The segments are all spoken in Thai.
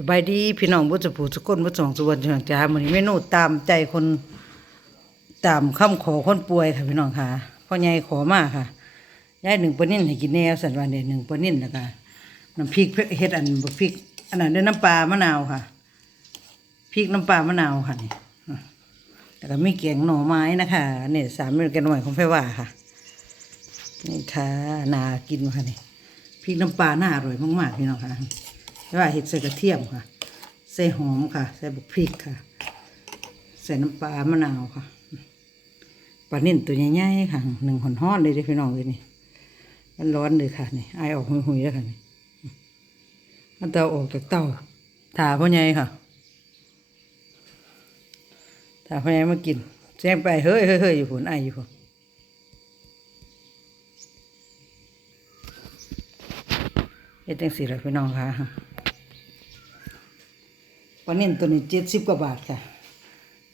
สบายดีพี่น้องบุษผูสุคนบุษสองสุวรรณจังจ้ามื้อนี้เมนูตามใจคนตามคำขอคนป่วยค่ะพี่น้องค่ะพ่อใหญ่ขอมากค่ะยายหนึ่งปนิ่นให้กินแนวสันวันเดียหนึ่งปนิ่นแล้วก็น้ำพริกเฮ็ดอันบ่พริกอันนั้นด้วยน้ำปลามะนาวค่ะพริกน้ำปลามะนาวค่ะนี่แล้วก็มีแกงหน่อไม้นะคะเนี่ยสามเมนูแกงหน่อไม้ของไฟว่าค่ะนี่ค่ะนากินค่ะนี่พริกน้ำปลาน่าอร่อยมากๆพี่น้องค่ะ ว่าเห็ดใส่กระเทียมค่ะ ใส่หอมค่ะ ใส่บุกพริกค่ะ ใส่น้ำปลามะนาวค่ะปลาเน่นตัวใหญ่ๆค่ะหนึ่งหอนห้อนเลยเด้พี่น้องเลยนี่มันร้อนเลยค่ะนี่ไอออกหุยๆแล้วค่ะนี่มันเตาออกจากเตาถาพ่อใหญ่ค่ะถาพ่อใหญ่มากินแจ้งไปเฮ้ยเฮ้ยเฮ้ยอยู่ผลไออยู่ผลเฮ็ดจังสี่ละพี่น้องค่ะ ปลานิ่นตัวนี้เจ็ดสิบกว่าบาทค่ะ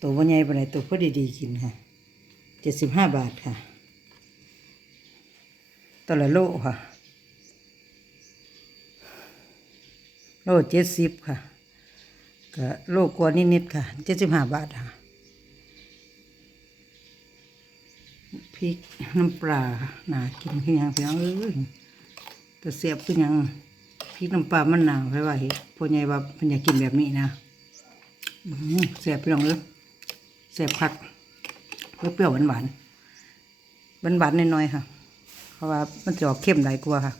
ตัววันใหญ่ปาไหนตัวพอดีๆกินค่ะเจ็ดสิบห้าบาทค่ะตัวละโลค่ะ โลเจ็ดสิบค่ะก็โลกว่านิดๆค่ะเจ็ดสิบห้าบาทค่ะพริกน้ำปลาหนากินขึ้นยังพี่น้องเอ้ยแต่เสียบขึ้นยังพริกน้ำปลามะนาวไว้ว่าเห็ดพ่อใหญ่ว่าเพิ่นอยากกินแบบนี้นะ แสบพี่น้องเอ้ยแสบคักเปรี้ยวๆหวานหวานๆหน่อยๆค่ะ เพราะว่ามันจะออกเข้มหลายกว่าค่ะ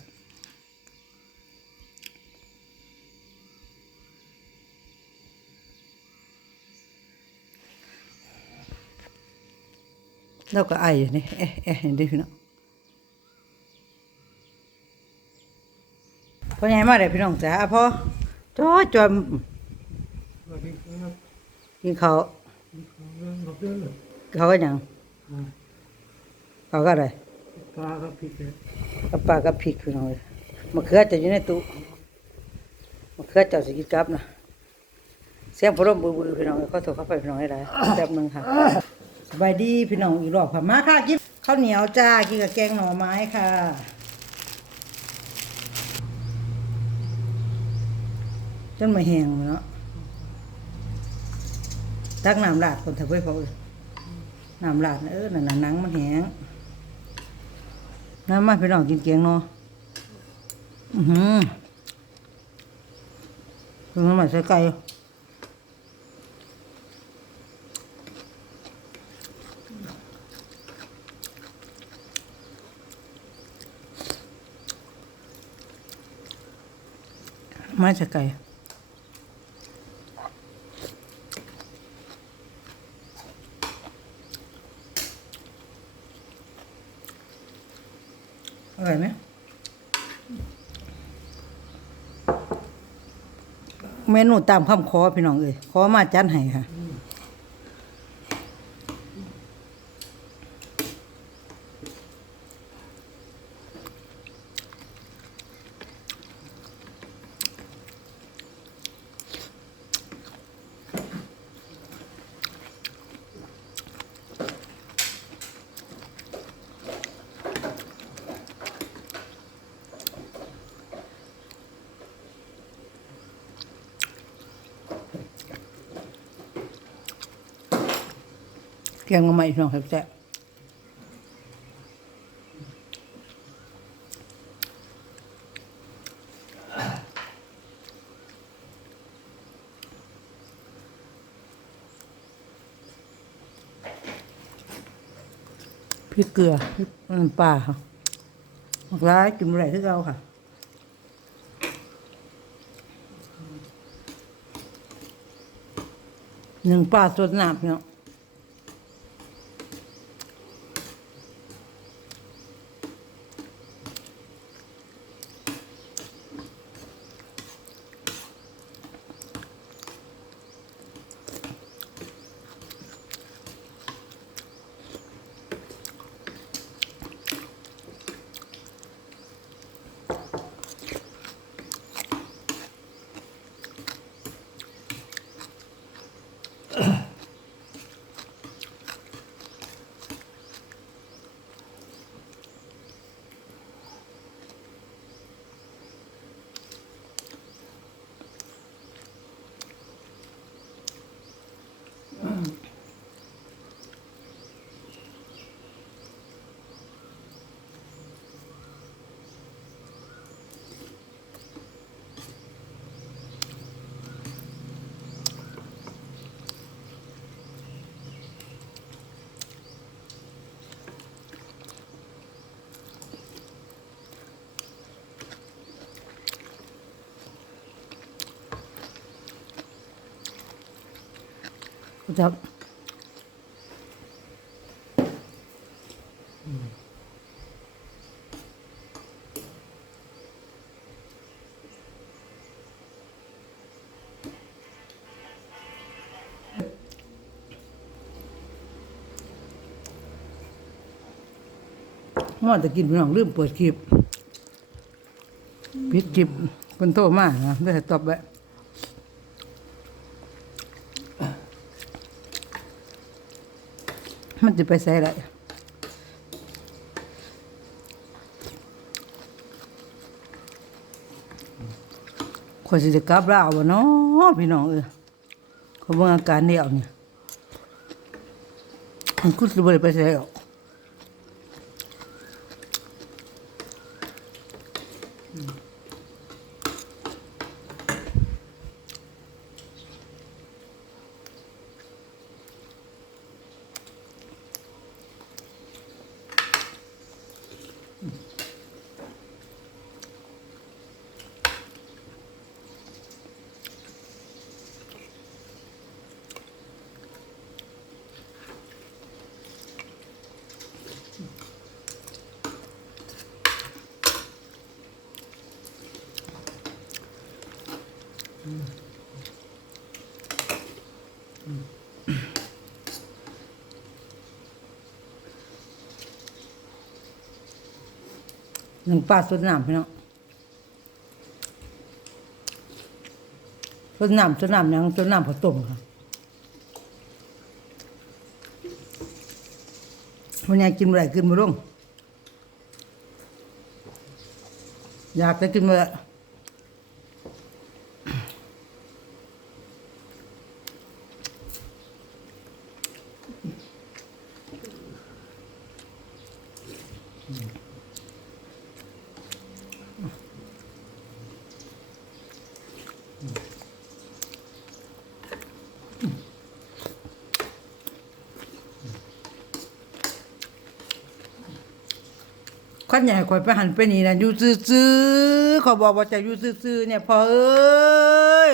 แล้วก็ไออยู่นี่เอ๊ะเอ๊ะเห็นดิพี่น้องพ่อใหญ่มาเลยพี่น้องจ๋าพ่อจอจอม กินข้าวเขาก็หยังเขาก็อะไรปลาครับพี่เจ้กับปลากับพริกพี่น้องเอ้ยมะเขือจะอยู่ในตู้มะเขือเจ้าสิกินกลับนะเสียงพร่มบือบือพี่น้องเอ้ยขอโทษเข้าไปพี่น้องให้ได้แป๊บหนึงค่ะสบายดีพี่น้องอีกรอบค่ะมาค่ะกินข้าวเหนียวจ้ากินกับแกงหน่อไม้ค่ะจนมาแห้งเนาะ ตักน้ำลาดคนถ้าเพื่อเขาเอ้ยน้ำลาดน่ะเออนั่นน่ะหนังมันแห้งน้ำมาพี่น้องกินเกียงเนาะอือหือคือมันมาใส่ไก่มาใส่ไก่ อร่อยไหม เมนูตามคำขอพี่น้องเอ้ยขอมาจัดให้ค่ะ แกงมาใหม่พี่น้องแซ่บพริกเกลือพริกน้ำปลาค่ะหมักร้ายกินอะไรที่เราค่ะหนึ่งปลาสดน้ำเนาะ จะมอดจะกินพี่น้องลืมเปิดคลิปปิดคลิปคนโทรมากนะได้ตอบแบบ มันจะไปใส่อะไรคนสิจะกลับลาวบ่เนาะพี่น้องเออเขาบิ่งอาการเดี่ยวเนี่ยมันคุดสิบ่ได้ไปใส่หรอก หนึ่งปลาสดน้ำพี่น้องสดน้ำสดน้ำยังสดน้ำผสมค่ะวันนี้กินอะไรกินมารุ่งอยากจะกินมา ข้นใหญ่คอยไปหันไปนี่นะอยู่ซื่อๆเขาบอกว่าจะอยู่ซื่อๆเนี่ยพอเอ้ย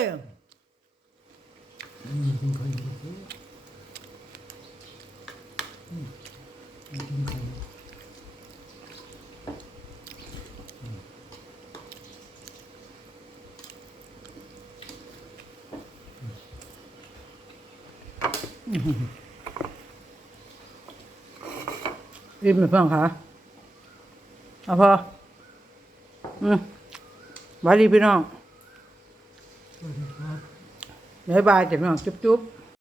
รีบไปฟังค่ะ เอาพออืมบายดีพี่น้องบายบายจ้ะพี่น้องจุ๊บจุ๊บ